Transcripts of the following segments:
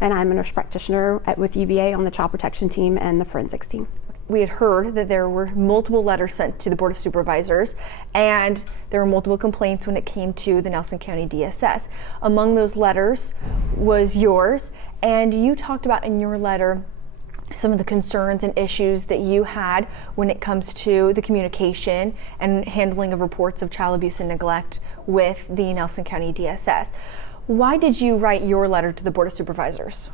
and I'm a nurse practitioner with UVA on the child protection team and the forensics team. We had heard that there were multiple letters sent to the Board of Supervisors, and there were multiple complaints when it came to the Nelson County DSS. Among those letters was yours, and you talked about in your letter some of the concerns and issues that you had when it comes to the communication and handling of reports of child abuse and neglect with the Nelson County DSS. Why did you write your letter to the Board of Supervisors?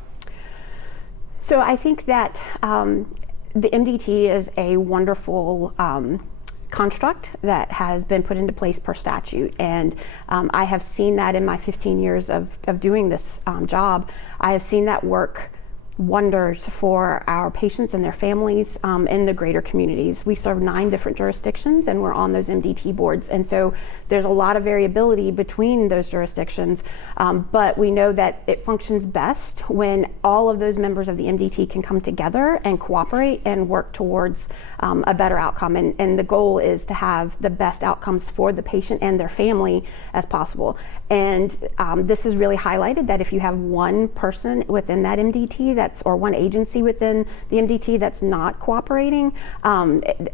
So I think that the MDT is a wonderful construct that has been put into place per statute, and I have seen that in my 15 years of doing this job. I have seen that work wonders for our patients and their families in the greater communities. We serve 9 different jurisdictions and we're on those MDT boards, and so there's a lot of variability between those jurisdictions, but we know that it functions best when all of those members of the MDT can come together and cooperate and work towards a better outcome, and the goal is to have the best outcomes for the patient and their family as possible. And this is really highlighted that if you have one person within that MDT or one agency within the MDT that's not cooperating,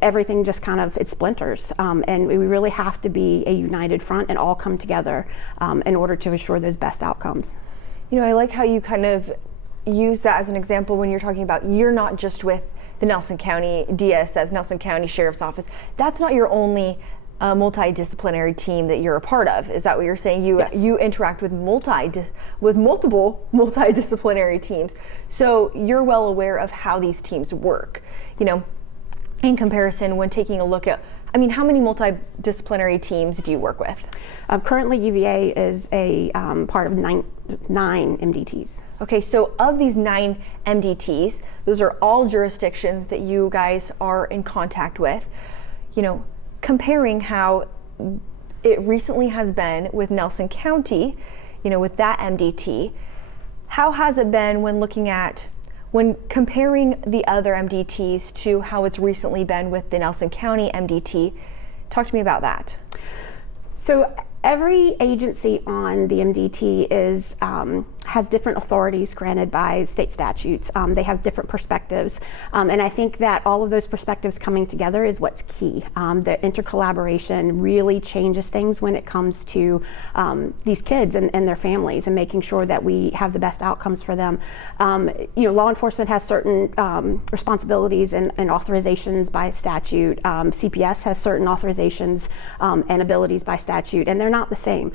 everything just kind of, it splinters. And we really have to be a united front and all come together in order to assure those best outcomes. You know, I like how you kind of use that as an example when you're talking about you're not just with the Nelson County DSS, Nelson County Sheriff's Office. That's not your only multidisciplinary team that you're a part of. Is that what you're saying? Yes. You interact with multiple multidisciplinary teams. So you're well aware of how these teams work. You know, in comparison, when taking a look at, I mean, how many multidisciplinary teams do you work with? Currently, UVA is a part of nine MDTs. Okay, so of these 9 MDTs, those are all jurisdictions that you guys are in contact with. You know, comparing how it recently has been with Nelson County, you know, with that MDT, how has it been when comparing the other MDTs to how it's recently been with the Nelson County MDT? Talk to me about that. So every agency on the MDT has different authorities granted by state statutes. They have different perspectives, and I think that all of those perspectives coming together is what's key. The intercollaboration really changes things when it comes to these kids and their families, and making sure that we have the best outcomes for them. You know, law enforcement has certain responsibilities and authorizations by statute. CPS has certain authorizations and abilities by statute, and they're not the same.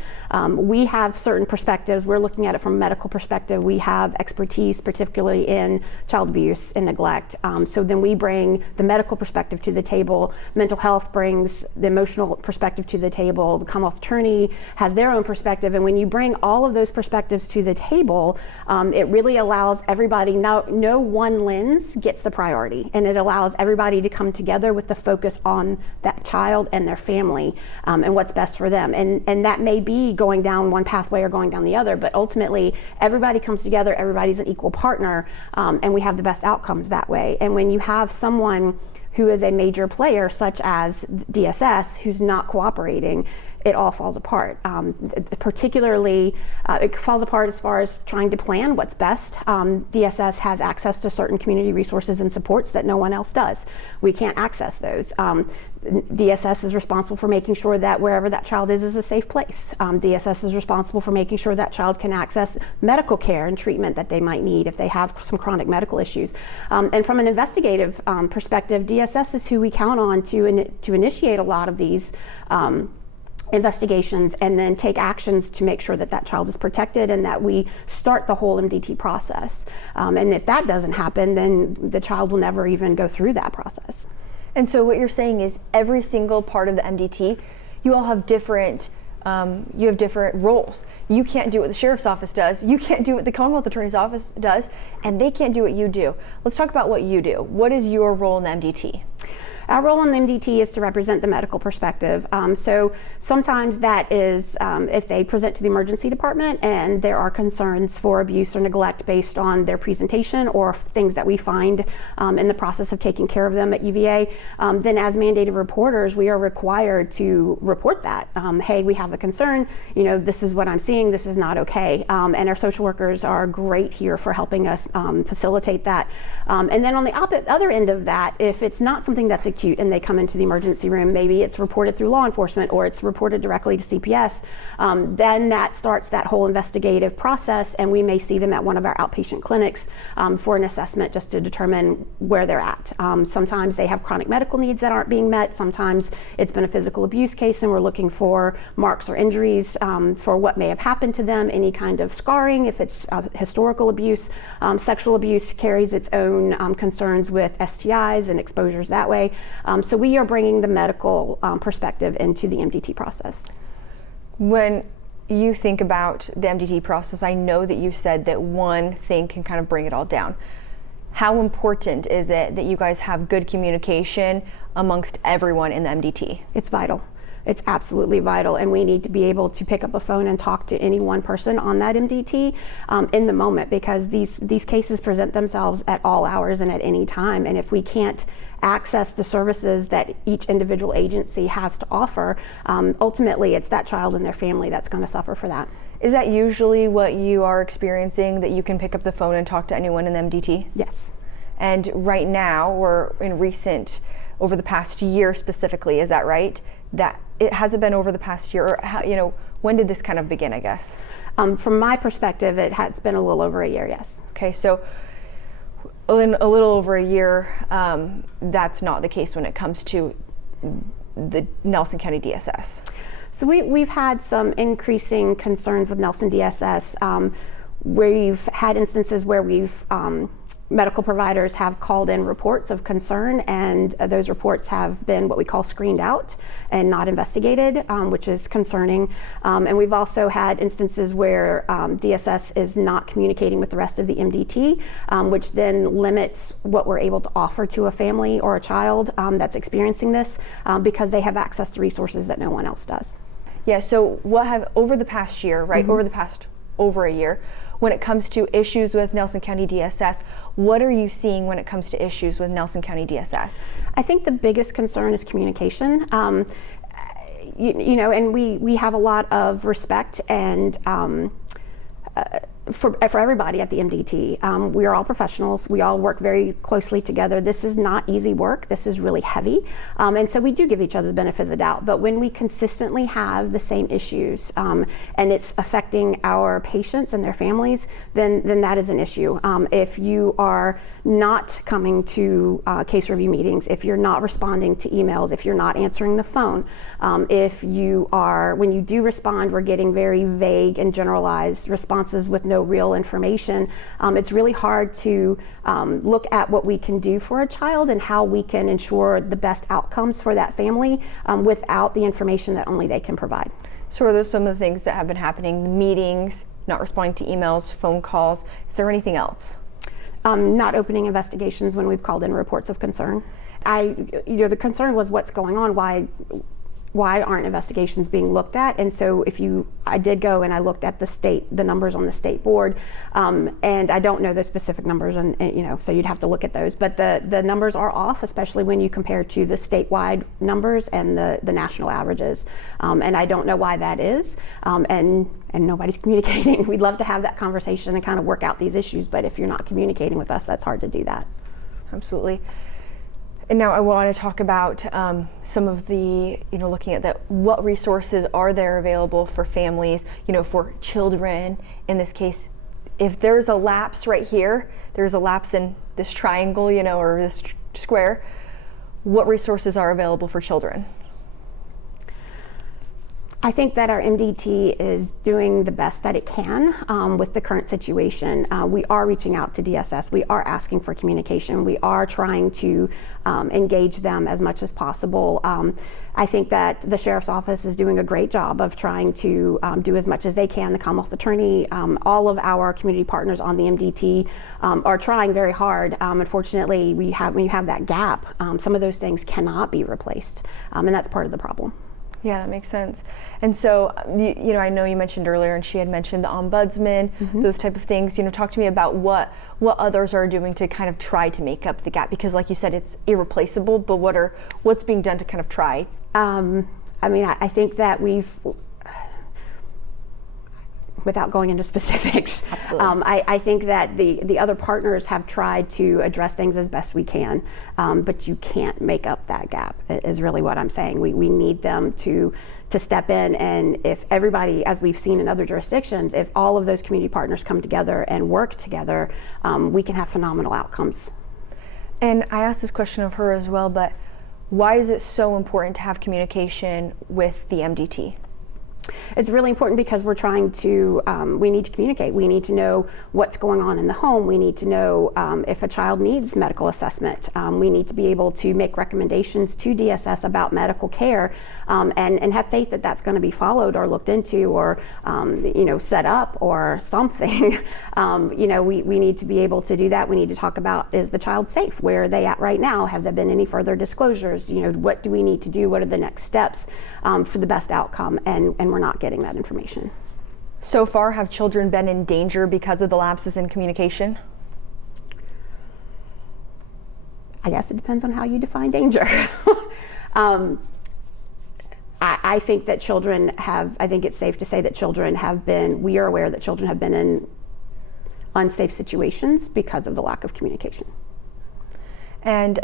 We have certain perspectives. We're looking at it from a medical perspective. We have expertise, particularly in child abuse and neglect. So then we bring the medical perspective to the table. Mental health brings the emotional perspective to the table. The Commonwealth attorney has their own perspective. And when you bring all of those perspectives to the table, it really allows everybody, no one lens gets the priority. And it allows everybody to come together with the focus on that child and their family and what's best for them. And that may be going down one pathway or going down the other, but ultimately everybody comes together, everybody's an equal partner, and we have the best outcomes that way. And when you have someone who is a major player, such as DSS, who's not cooperating, it all falls apart. Particularly, it falls apart as far as trying to plan what's best. DSS has access to certain community resources and supports that no one else does. We can't access those. DSS is responsible for making sure that wherever that child is a safe place. DSS is responsible for making sure that child can access medical care and treatment that they might need if they have some chronic medical issues. And from an investigative perspective, DSS is who we count on to initiate a lot of these investigations and then take actions to make sure that that child is protected and that we start the whole MDT process. And if that doesn't happen, then the child will never even go through that process. And so what you're saying is every single part of the MDT, you all have different roles. You can't do what the Sheriff's Office does. You can't do what the Commonwealth Attorney's Office does, and they can't do what you do. Let's talk about what you do. What is your role in the MDT? Our role in the MDT is to represent the medical perspective. So sometimes that is if they present to the emergency department and there are concerns for abuse or neglect based on their presentation or things that we find in the process of taking care of them at UVA, then as mandated reporters, we are required to report that. Hey, we have a concern, this is what I'm seeing, this is not okay. And our social workers are great here for helping us facilitate that. And then on the other end of that, if it's not something that's acute and they come into the emergency room, maybe it's reported through law enforcement or it's reported directly to CPS, then that starts that whole investigative process, and we may see them at one of our outpatient clinics for an assessment just to determine where they're at. Sometimes they have chronic medical needs that aren't being met. Sometimes it's been a physical abuse case and we're looking for marks or injuries for what may have happened to them, any kind of scarring, if it's historical abuse. Sexual abuse carries its own concerns with STIs and exposures that way. So we are bringing the medical perspective into the MDT process. When you think about the MDT process, I know that you said that one thing can kind of bring it all down. How important is it that you guys have good communication amongst everyone in the MDT? It's vital. It's absolutely vital, and we need to be able to pick up a phone and talk to any one person on that MDT in the moment, because these cases present themselves at all hours and at any time, and if we can't access the services that each individual agency has to offer, ultimately it's that child and their family that's going to suffer for that. Is that usually what you are experiencing, that you can pick up the phone and talk to anyone in the MDT? Yes. And right now, or over the past year specifically, is that right? That it hasn't been over the past year, or how, when did this kind of begin, I guess? From my perspective, it's been a little over a year, yes. Okay, so in a little over a year, that's not the case when it comes to the Nelson County DSS. So we've had some increasing concerns with Nelson DSS. We've had instances where medical providers have called in reports of concern, and those reports have been what we call screened out and not investigated, which is concerning. And we've also had instances where DSS is not communicating with the rest of the MDT, which then limits what we're able to offer to a family or a child that's experiencing this, because they have access to resources that no one else does. Yeah, so over the past year, right, over a year, when it comes to issues with Nelson County DSS, what are you seeing when it comes to issues with Nelson County DSS? I think the biggest concern is communication. And we have a lot of respect and for everybody at the MDT. We are all professionals. We all work very closely together. This is not easy work. This is really heavy. And so we do give each other the benefit of the doubt. But when we consistently have the same issues and it's affecting our patients and their families, then that is an issue. If you are not coming to case review meetings, if you're not responding to emails, if you're not answering the phone, when you do respond, we're getting very vague and generalized responses with no real information. It's really hard to look at what we can do for a child and how we can ensure the best outcomes for that family without the information that only they can provide. So are those some of the things that have been happening? Meetings, not responding to emails, phone calls. Is there anything else? Not opening investigations when we've called in reports of concern. The concern was what's going on, why aren't investigations being looked at? And so I did go and I looked at the numbers on the state board, and I don't know the specific numbers, and so you'd have to look at those. But the numbers are off, especially when you compare to the statewide numbers and the national averages. And I don't know why that is. And nobody's communicating. We'd love to have that conversation and kind of work out these issues, but if you're not communicating with us, that's hard to do that. Absolutely. And now I want to talk about some of the, looking at what resources are there available for families, for children in this case. If there's a lapse right here, there's a lapse in this triangle, or this square, what resources are available for children? I think that our MDT is doing the best that it can with the current situation. We are reaching out to DSS. We are asking for communication. We are trying to engage them as much as possible. I think that the Sheriff's Office is doing a great job of trying to do as much as they can. The Commonwealth Attorney, all of our community partners on the MDT are trying very hard. Unfortunately, when you have that gap, some of those things cannot be replaced, and that's part of the problem. Yeah, that makes sense. And so, you know, I know you mentioned earlier, and she had mentioned the ombudsman, those type of things. You know, talk to me about what others are doing to kind of try to make up the gap, because, like you said, it's irreplaceable. But what's being done to kind of try? I mean, I think that without going into specifics, I think that the other partners have tried to address things as best we can, but you can't make up that gap, is really what I'm saying. We need them to step in, and if everybody, as we've seen in other jurisdictions, if all of those community partners come together and work together, we can have phenomenal outcomes. And I asked this question of her as well, but why is it so important to have communication with the MDT? It's really important because we're trying to, we need to communicate. We need to know what's going on in the home. We need to know if a child needs medical assessment. We need to be able to make recommendations to DSS about medical care and have faith that that's going to be followed or looked into or, you know, set up or something. You know, we need to be able to do that. We need to talk about, is the child safe? Where are they at right now? Have there been any further disclosures? You know, what do we need to do? What are the next steps for the best outcome? And we're not getting that information. So far, have children been in danger because of the lapses in communication? I guess it depends on how you define danger. I think that children have, I think it's safe to say that children have been, we are aware that children have been in unsafe situations because of the lack of communication. And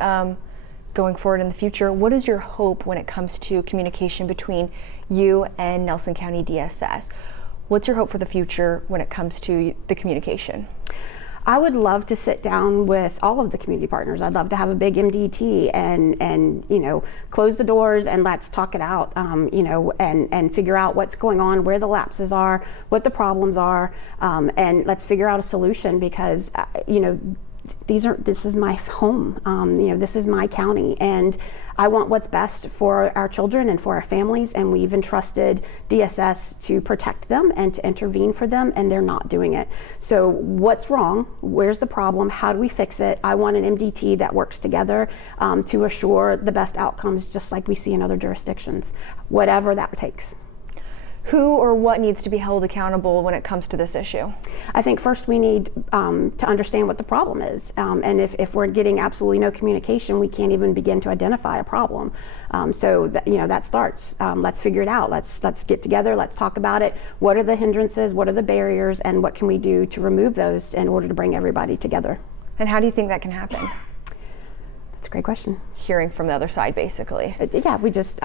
going forward in the future, what is your hope when it comes to communication between you and Nelson County DSS? What's your hope for the future when it comes to the communication? I would love to sit down with all of the community partners. I'd love to have a big MDT and you know, close the doors and let's talk it out, you know, and figure out what's going on, where the lapses are, what the problems are, and let's figure out a solution because, you know, this is my home, you know, this is my county, and I want what's best for our children and for our families, and we've entrusted DSS to protect them and to intervene for them, and they're not doing it. So what's wrong? Where's the problem? How do we fix it? I want an MDT that works together to assure the best outcomes, just like we see in other jurisdictions, whatever that takes. Who or what needs to be held accountable when it comes to this issue? I think first we need to understand what the problem is. And if we're getting absolutely no communication, we can't even begin to identify a problem. So that, you know, that starts. Let's figure it out. Let's get together. Let's talk about it. What are the hindrances? What are the barriers? And what can we do to remove those in order to bring everybody together? And how do you think that can happen? That's a great question. Hearing from the other side, basically. Yeah, we just,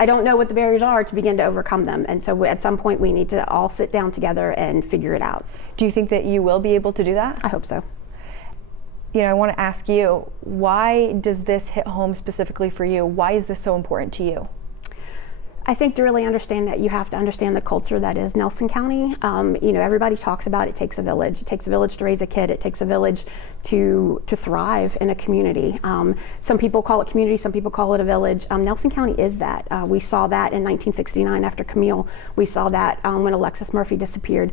I don't know what the barriers are to begin to overcome them. And so at some point we need to all sit down together and figure it out. Do you think that you will be able to do that? I hope so. You know, I want to ask you, why does this hit home specifically for you? Why is this so important to you? I think to really understand that, you have to understand the culture that is Nelson County. You know, everybody talks about it takes a village. It takes a village to raise a kid. It takes a village to thrive in a community. Some people call it community, some people call it a village. Nelson County is that. We saw that in 1969 after Camille. We saw that when Alexis Murphy disappeared.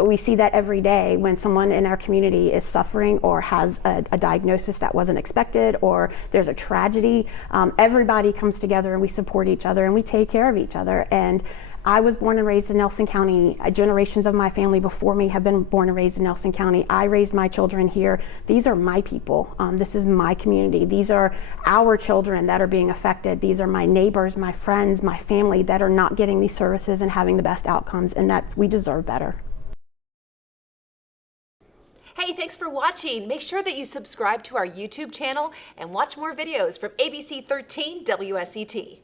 We see that every day when someone in our community is suffering or has a diagnosis that wasn't expected, or there's a tragedy. Everybody comes together and we support each other and we take care of each other. And I was born and raised in Nelson County. Generations of my family before me have been born and raised in Nelson County. I raised my children here. These are my people. This is my community. These are our children that are being affected. These are my neighbors, my friends, my family that are not getting these services and having the best outcomes, and we deserve better. Hey, thanks for watching. Make sure that you subscribe to our YouTube channel and watch more videos from ABC 13 WSET.